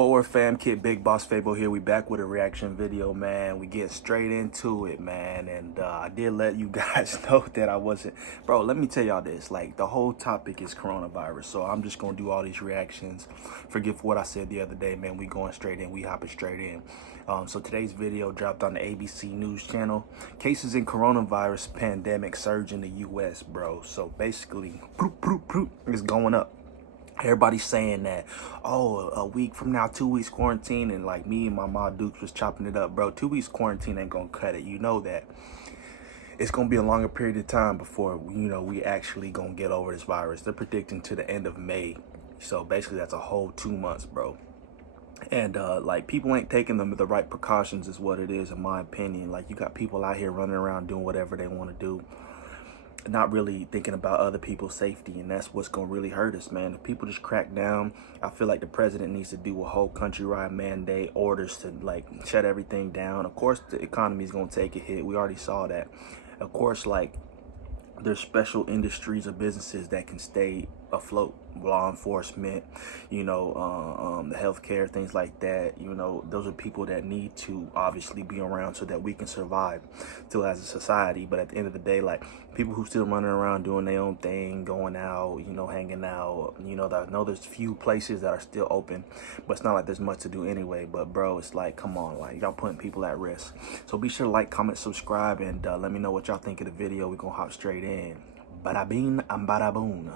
Forward fam, Kid Big Boss Fable here. We back with a reaction video, man. We get straight into it, man. And I did let you guys know that I wasn't, bro. Let me tell y'all this. Like, the whole topic is coronavirus, so I'm just gonna do all these reactions. Forget what I said the other day, man. We going straight in. We hopping straight in. So today's video dropped on the ABC News channel. Cases in coronavirus pandemic surge in the U.S., bro. So basically, it's going up. Everybody's saying that, oh, a week from now, 2 weeks quarantine, and like me and my mom Dukes was chopping it up, bro. 2 weeks quarantine ain't gonna cut it. You know that. It's gonna be a longer period of time before we actually gonna get over this virus. They're predicting to the end of May, so basically that's a whole 2 months, bro. And like, people ain't taking the right precautions, is what it is, in my opinion. Like, you got people out here running around doing whatever they want to do, not really thinking about other people's safety, and that's what's gonna really hurt us, man. If people just crack down, I feel like the president needs to do a whole countrywide mandate, orders to like shut everything down. Of course the economy is gonna take a hit, we already saw that. Of course, like, there's special industries or businesses that can stay afloat, law enforcement, the healthcare, things like that. Those are people that need to obviously be around so that we can survive still as a society. But at the end of the day, like, people who still running around doing their own thing, going out, hanging out, I know there's few places that are still open, but it's not like there's much to do anyway. But bro, it's like, come on, like, y'all putting people at risk. So be sure to like, comment, subscribe, and let me know what y'all think of the video. We're gonna hop straight in. Bada bing and bada boom.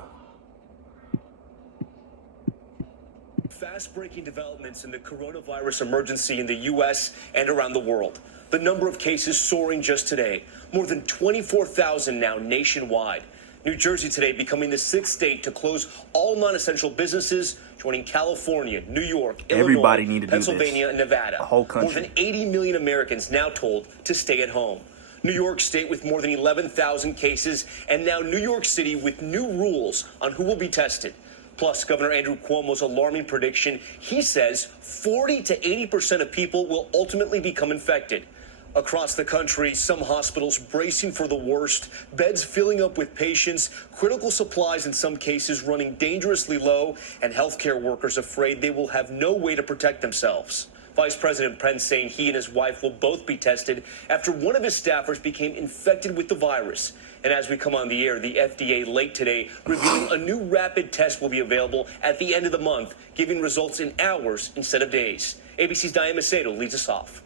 Fast-breaking developments in the coronavirus emergency in the U.S. and around the world. The number of cases soaring just today, more than 24,000 now nationwide. New Jersey today becoming the 6th state to close all non-essential businesses, joining California, New York, Illinois, Pennsylvania, and Nevada. The whole country. More than 80 million Americans now told to stay at home. New York State with more than 11,000 cases, and now New York City with new rules on who will be tested. Plus, Governor Andrew Cuomo's alarming prediction, he says 40 to 80% of people will ultimately become infected. Across the country, some hospitals bracing for the worst, beds filling up with patients, critical supplies in some cases running dangerously low, and healthcare workers afraid they will have no way to protect themselves. Vice President Pence saying he and his wife will both be tested after one of his staffers became infected with the virus. And as we come on the air, the FDA late today revealing a new rapid test will be available at the end of the month, giving results in hours instead of days. ABC's Diane Macedo leads us off.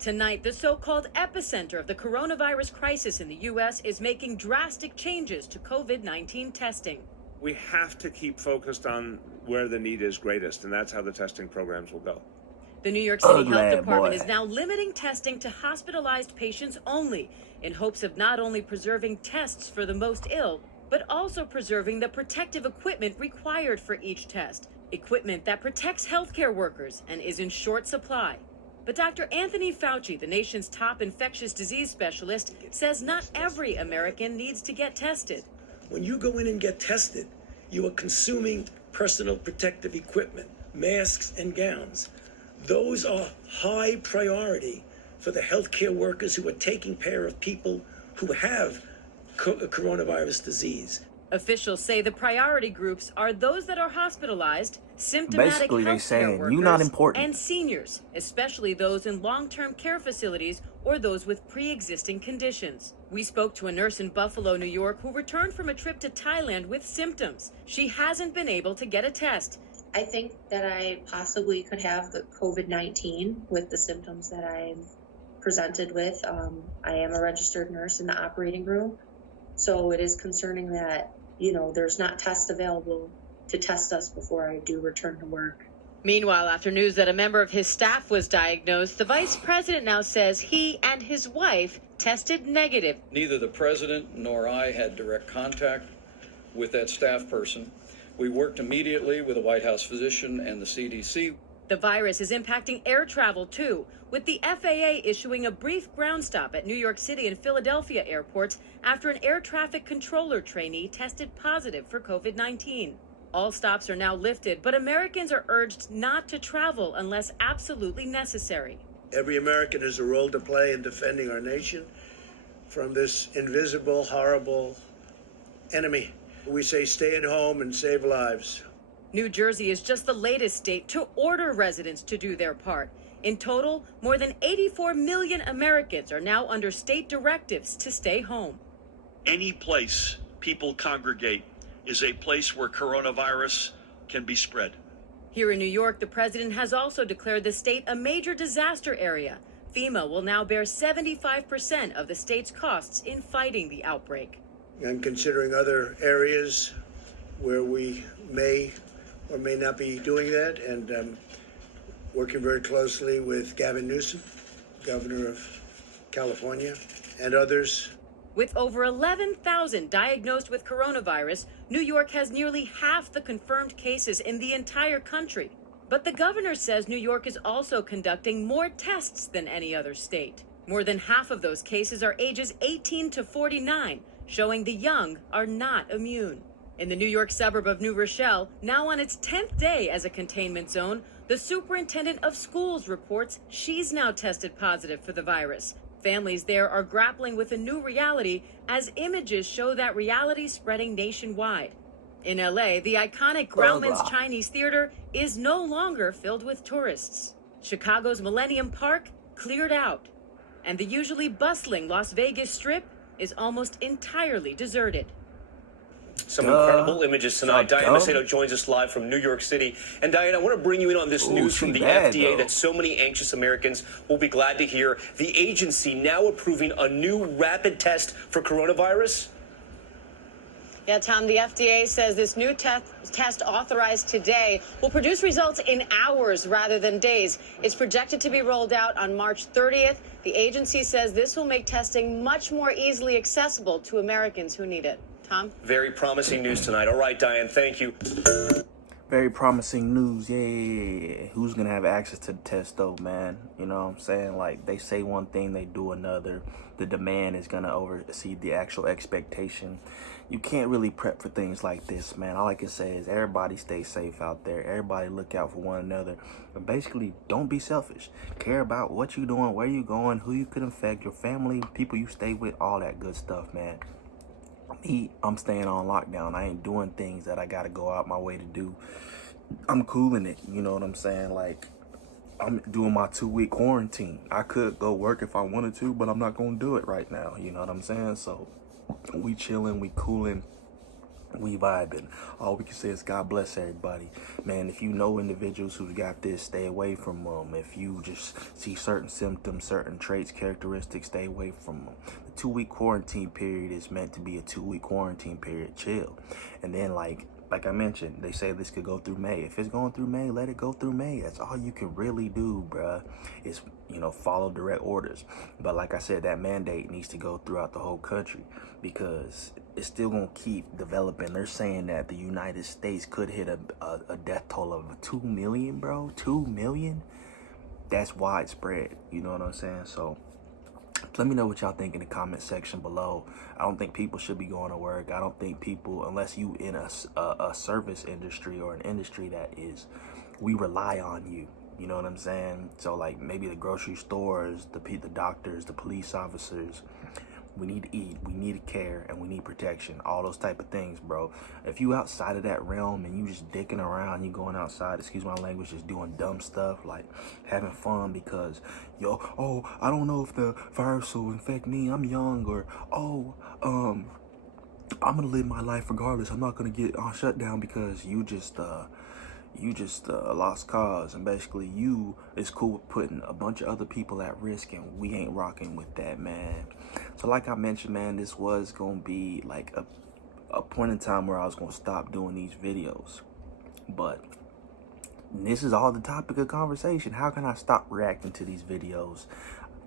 Tonight, the so-called epicenter of the coronavirus crisis in the U.S. is making drastic changes to COVID-19 testing. We have to keep focused on where the need is greatest, and that's how the testing programs will go. The New York City Health Department is now limiting testing to hospitalized patients only, in hopes of not only preserving tests for the most ill, but also preserving the protective equipment required for each test, equipment that protects healthcare workers and is in short supply. But Dr. Anthony Fauci, the nation's top infectious disease specialist, says not every American needs to get tested. When you go in and get tested, you are consuming personal protective equipment, masks and gowns. Those are high priority for the healthcare workers who are taking care of people who have coronavirus disease. Officials say the priority groups are those that are hospitalized, symptomatic healthcare workers, you not important, and seniors, especially those in long-term care facilities or those with pre-existing conditions. We spoke to a nurse in Buffalo, New York, who returned from a trip to Thailand with symptoms. She hasn't been able to get a test. I think that I possibly could have the COVID-19 with the symptoms that I'm presented with. I am a registered nurse in the operating room, so it is concerning that, there's not tests available to test us before I do return to work. Meanwhile, after news that a member of his staff was diagnosed, the vice president now says he and his wife tested negative. Neither the president nor I had direct contact with that staff person. We worked immediately with the White House physician and the CDC. The virus is impacting air travel, too, with the FAA issuing a brief ground stop at New York City and Philadelphia airports after an air traffic controller trainee tested positive for COVID-19. All stops are now lifted, but Americans are urged not to travel unless absolutely necessary. Every American has a role to play in defending our nation from this invisible, horrible enemy. We say stay at home and save lives. New Jersey is just the latest state to order residents to do their part. In total, more than 84 million Americans are now under state directives to stay home. Any place people congregate is a place where coronavirus can be spread. Here in New York, the president has also declared the state a major disaster area. FEMA will now bear 75% of the state's costs in fighting the outbreak. I'm considering other areas where we may or may not be doing that, and working very closely with Gavin Newsom, governor of California, and others. With over 11,000 diagnosed with coronavirus, New York has nearly half the confirmed cases in the entire country. But the governor says New York is also conducting more tests than any other state. More than half of those cases are ages 18 to 49, showing the young are not immune. In the New York suburb of New Rochelle, now on its 10th day as a containment zone, the superintendent of schools reports she's now tested positive for the virus. Families there are grappling with a new reality as images show that reality spreading nationwide. In LA, the iconic Grauman's Chinese Theater is no longer filled with tourists. Chicago's Millennium Park cleared out. And the usually bustling Las Vegas Strip is almost entirely deserted. Some incredible images tonight. Diane Macedo joins us live from New York City. And Diane, I want to bring you in on this news from the FDA that so many anxious Americans will be glad to hear. The agency now approving a new rapid test for coronavirus. Yeah, Tom, the FDA says this new test authorized today will produce results in hours rather than days. It's projected to be rolled out on March 30th. The agency says this will make testing much more easily accessible to Americans who need it. Tom? Very promising news tonight. All right, Diane, thank you. Very promising news. Yeah. Who's going to have access to the test, though, man? You know what I'm saying? Like, they say one thing, they do another. The demand is going to exceed the actual expectation. You can't really prep for things like this, man. All I can say is everybody stay safe out there. Everybody look out for one another. And basically, don't be selfish. Care about what you're doing, where you're going, who you could infect, your family, people you stay with, all that good stuff, man. I'm staying on lockdown. I ain't doing things that I gotta go out my way to do. I'm cooling it, you know what I'm saying? Like, I'm doing my 2-week quarantine. I could go work if I wanted to, but I'm not gonna do it right now, you know what I'm saying? So we chilling, we cooling, we vibing. All we can say is God bless everybody. Man, if you know individuals who've got this, stay away from them. If you just see certain symptoms, certain traits, characteristics, stay away from them. The 2-week quarantine period is meant to be a 2-week quarantine period. Chill. And then like I mentioned, they say this could go through May. If it's going through May, let it go through May. That's all you can really do, bruh, is, you know, follow direct orders. But like I said, that mandate needs to go throughout the whole country because it's still going to keep developing. They're saying that the United States could hit a death toll of 2 million, bro. 2 million? That's widespread. You know what I'm saying? So let me know what y'all think in the comment section below. I don't think people should be going to work. I don't think people, unless you in a service industry or an industry that is, we rely on you. You know what I'm saying? So like maybe the grocery stores, the doctors, the police officers, we need to eat, we need care, and we need protection. All those type of things, bro. If you outside of that realm and you just dicking around, you going outside, excuse my language, just doing dumb stuff, like having fun because, oh, I don't know if the virus will infect me, I'm young, or, I'm gonna live my life regardless. I'm not gonna get on shutdown because you just lost cause, and basically you is cool with putting a bunch of other people at risk, and we ain't rocking with that, man. So like I mentioned, man, this was gonna be like a point in time where I was gonna stop doing these videos, but this is all the topic of conversation. How can I stop reacting to these videos,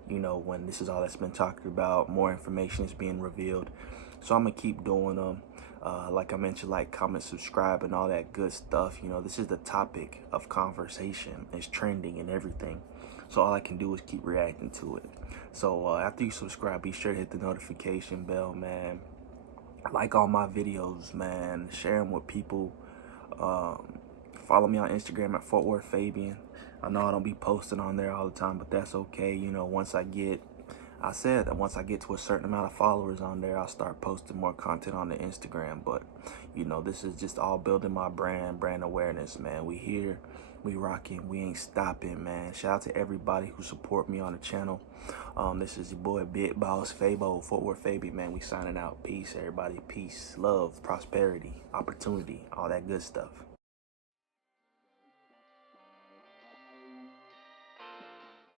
you know, when this is all that's been talked about, more information is being revealed? So I'm gonna keep doing them. Like I mentioned, like, comment, subscribe, and all that good stuff. You know, this is the topic of conversation. It's trending and everything. So all I can do is keep reacting to it. So after you subscribe, be sure to hit the notification bell, man. Like all my videos, man. Share them with people. Follow me on Instagram at Fort Worth Fabian. I know I don't be posting on there all the time, but that's okay. You know, once I get I said that once I get to a certain amount of followers on there, I'll start posting more content on the Instagram. But, you know, this is just all building my brand awareness, man. We here, we rocking, we ain't stopping, man. Shout out to everybody who support me on the channel. This is your boy, Big Boss Fabo, Fort Worth Fabi, man. We signing out. Peace, everybody. Peace, love, prosperity, opportunity, all that good stuff.